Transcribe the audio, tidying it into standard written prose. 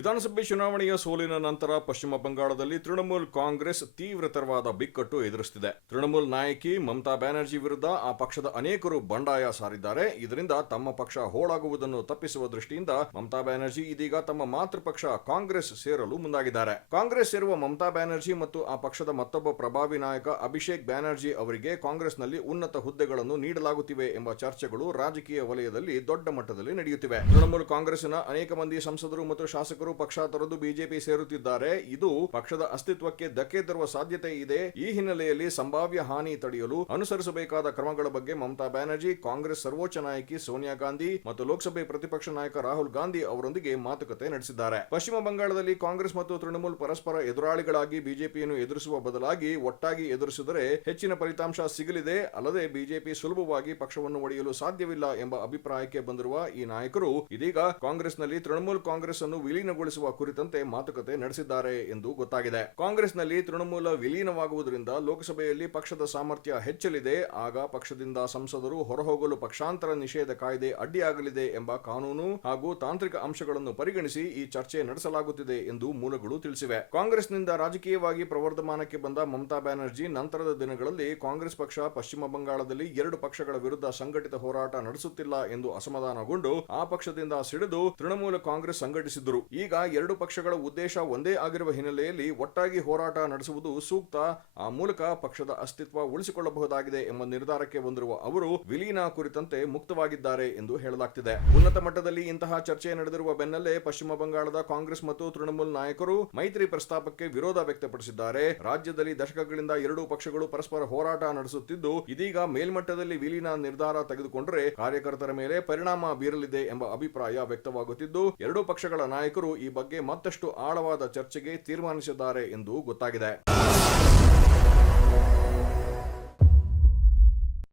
ವಿಧಾನಸಭೆ ಚುನಾವಣೆಯ ಸೋಲಿನ ನಂತರ ಪಶ್ಚಿಮ ಬಂಗಾಳದಲ್ಲಿ ತೃಣಮೂಲ್ ಕಾಂಗ್ರೆಸ್ ತೀವ್ರತರವಾದ ಬಿಕ್ಕಟ್ಟು ಎದುರಿಸುತ್ತಿದೆ. ತೃಣಮೂಲ್ ನಾಯಕಿ ಮಮತಾ ಬ್ಯಾನರ್ಜಿ ವಿರುದ್ಧ ಆ ಪಕ್ಷದ ಅನೇಕರು ಬಂಡಾಯ ಸಾರಿದ್ದಾರೆ. ಇದರಿಂದ ತಮ್ಮ ಪಕ್ಷ ಹೋಳಾಗುವುದನ್ನು ತಪ್ಪಿಸುವ ದೃಷ್ಟಿಯಿಂದ ಮಮತಾ ಬ್ಯಾನರ್ಜಿ ಇದೀಗ ತಮ್ಮ ಮಾತೃಪಕ್ಷ ಕಾಂಗ್ರೆಸ್ ಸೇರಲು ಮುಂದಾಗಿದ್ದಾರೆ. ಕಾಂಗ್ರೆಸ್ ಸೇರುವ ಮಮತಾ ಬ್ಯಾನರ್ಜಿ ಮತ್ತು ಆ ಪಕ್ಷದ ಮತ್ತೊಬ್ಬ ಪ್ರಭಾವಿ ನಾಯಕ ಅಭಿಷೇಕ್ ಬ್ಯಾನರ್ಜಿ ಅವರಿಗೆ ಕಾಂಗ್ರೆಸ್ನಲ್ಲಿ ಉನ್ನತ ಹುದ್ದೆಗಳನ್ನು ನೀಡಲಾಗುತ್ತಿವೆ ಎಂಬ ಚರ್ಚೆಗಳು ರಾಜಕೀಯ ವಲಯದಲ್ಲಿ ದೊಡ್ಡ ಮಟ್ಟದಲ್ಲಿ ನಡೆಯುತ್ತಿವೆ. ತೃಣಮೂಲ್ ಕಾಂಗ್ರೆಸ್ನ ಅನೇಕ ಮಂದಿ ಸಂಸದರು ಮತ್ತು ಶಾಸಕರು ಪಕ್ಷ ತೊರೆದು ಬಿಜೆಪಿ ಸೇರುತ್ತಿದ್ದಾರೆ. ಇದು ಪಕ್ಷದ ಅಸ್ತಿತ್ವಕ್ಕೆ ಧಕ್ಕೆ ತರುವ ಸಾಧ್ಯತೆ ಇದೆ. ಈ ಹಿನ್ನೆಲೆಯಲ್ಲಿ ಸಂಭಾವ್ಯ ಹಾನಿ ತಡೆಯಲು ಅನುಸರಿಸಬೇಕಾದ ಕ್ರಮಗಳ ಬಗ್ಗೆ ಮಮತಾ ಬ್ಯಾನರ್ಜಿ ಕಾಂಗ್ರೆಸ್ ಸರ್ವೋಚ್ಚ ನಾಯಕಿ ಸೋನಿಯಾ ಗಾಂಧಿ ಮತ್ತು ಲೋಕಸಭೆ ಪ್ರತಿಪಕ್ಷ ನಾಯಕ ರಾಹುಲ್ ಗಾಂಧಿ ಅವರೊಂದಿಗೆ ಮಾತುಕತೆ ನಡೆಸಿದ್ದಾರೆ. ಪಶ್ಚಿಮ ಬಂಗಾಳದಲ್ಲಿ ಕಾಂಗ್ರೆಸ್ ಮತ್ತು ತೃಣಮೂಲ್ ಪರಸ್ಪರ ಎದುರಾಳಿಗಳಾಗಿ ಬಿಜೆಪಿಯನ್ನು ಎದುರಿಸುವ ಬದಲಾಗಿ ಒಟ್ಟಾಗಿ ಎದುರಿಸಿದರೆ ಹೆಚ್ಚಿನ ಫಲಿತಾಂಶ ಸಿಗಲಿದೆ. ಅಲ್ಲದೆ ಬಿಜೆಪಿ ಸುಲಭವಾಗಿ ಪಕ್ಷವನ್ನು ಒಡೆಯಲು ಸಾಧ್ಯವಿಲ್ಲ ಎಂಬ ಅಭಿಪ್ರಾಯಕ್ಕೆ ಬಂದಿರುವ ಈ ನಾಯಕರು ಇದೀಗ ಕಾಂಗ್ರೆಸ್ನಲ್ಲಿ ತೃಣಮೂಲ್ ಕಾಂಗ್ರೆಸ್ ಅನ್ನು ವಿಲೀನಗೊಳಿಸುವ ಕುರಿತಂತೆ ಮಾತುಕತೆ ನಡೆಸಿದ್ದಾರೆ ಎಂದು ಗೊತ್ತಾಗಿದೆ. ಕಾಂಗ್ರೆಸ್ನಲ್ಲಿ ತೃಣಮೂಲ ವಿಲೀನವಾಗುವುದರಿಂದ ಲೋಕಸಭೆಯಲ್ಲಿ ಪಕ್ಷದ ಸಾಮರ್ಥ್ಯ ಹೆಚ್ಚಲಿದೆ. ಆಗ ಪಕ್ಷದಿಂದ ಸಂಸದರು ಹೊರಹೋಗಲು ಪಕ್ಷಾಂತರ ನಿಷೇಧ ಕಾಯ್ದೆ ಅಡ್ಡಿಯಾಗಲಿದೆ ಎಂಬ ಕಾನೂನು ಹಾಗೂ ತಾಂತ್ರಿಕ ಅಂಶಗಳನ್ನು ಪರಿಗಣಿಸಿ ಈ ಚರ್ಚೆ ನಡೆಸಲಾಗುತ್ತಿದೆ ಎಂದು ಮೂಲಗಳು ತಿಳಿಸಿವೆ. ಕಾಂಗ್ರೆಸ್ನಿಂದ ರಾಜಕೀಯವಾಗಿ ಪ್ರವರ್ಧಮಾನಕ್ಕೆ ಬಂದ ಮಮತಾ ಬ್ಯಾನರ್ಜಿ ನಂತರದ ದಿನಗಳಲ್ಲಿ ಕಾಂಗ್ರೆಸ್ ಪಕ್ಷ ಪಶ್ಚಿಮ ಬಂಗಾಳದಲ್ಲಿ ಎರಡು ಪಕ್ಷಗಳ ವಿರುದ್ಧ ಸಂಘಟಿತ ಹೋರಾಟ ನಡೆಸುತ್ತಿಲ್ಲ ಎಂದು ಅಸಮಾಧಾನಗೊಂಡು ಆ ಪಕ್ಷದಿಂದ ಸಿಡಿದು ತೃಣಮೂಲ ಕಾಂಗ್ರೆಸ್ ಸಂಘಟಿಸಿದ್ದರು. ಈಗ ಎರಡು ಪಕ್ಷಗಳ ಉದ್ದೇಶ ಒಂದೇ ಆಗಿರುವ ಹಿನ್ನೆಲೆಯಲ್ಲಿ ಒಟ್ಟಾಗಿ ಹೋರಾಟ ನಡೆಸುವುದು ಸೂಕ್ತ. ಆ ಮೂಲಕ ಪಕ್ಷದ ಅಸ್ತಿತ್ವ ಉಳಿಸಿಕೊಳ್ಳಬಹುದಾಗಿದೆ ಎಂಬ ನಿರ್ಧಾರಕ್ಕೆ ಬಂದಿರುವ ಅವರು ವಿಲೀನ ಕುರಿತಂತೆ ಮುಕ್ತವಾಗಿದ್ದಾರೆ ಎಂದು ಹೇಳಲಾಗ್ತಿದೆ. ಉನ್ನತ ಮಟ್ಟದಲ್ಲಿ ಇಂತಹ ಚರ್ಚೆ ನಡೆದಿರುವ ಬೆನ್ನಲ್ಲೇ ಪಶ್ಚಿಮ ಬಂಗಾಳದ ಕಾಂಗ್ರೆಸ್ ಮತ್ತು ತೃಣಮೂಲ್ ನಾಯಕರು ಮೈತ್ರಿ ಪ್ರಸ್ತಾಪಕ್ಕೆ ವಿರೋಧ ವ್ಯಕ್ತಪಡಿಸಿದ್ದಾರೆ. ರಾಜ್ಯದಲ್ಲಿ ದಶಕಗಳಿಂದ ಎರಡೂ ಪಕ್ಷಗಳು ಪರಸ್ಪರ ಹೋರಾಟ ನಡೆಸುತ್ತಿದ್ದು ಇದೀಗ ಮೇಲ್ಮಟ್ಟದಲ್ಲಿ ವಿಲೀನ ನಿರ್ಧಾರ ತೆಗೆದುಕೊಂಡರೆ ಕಾರ್ಯಕರ್ತರ ಮೇಲೆ ಪರಿಣಾಮ ಬೀರಲಿದೆ ಎಂಬ ಅಭಿಪ್ರಾಯ ವ್ಯಕ್ತವಾಗುತ್ತಿದ್ದು ಎರಡೂ ಪಕ್ಷಗಳ ನಾಯಕರು ಈ ಬಗ್ಗೆ ಮತ್ತಷ್ಟು ಆಳವಾದ ಚರ್ಚೆಗೆ ತೀರ್ಮಾನಿಸಿದ್ದಾರೆ ಎಂದು ಗೊತ್ತಾಗಿದೆ.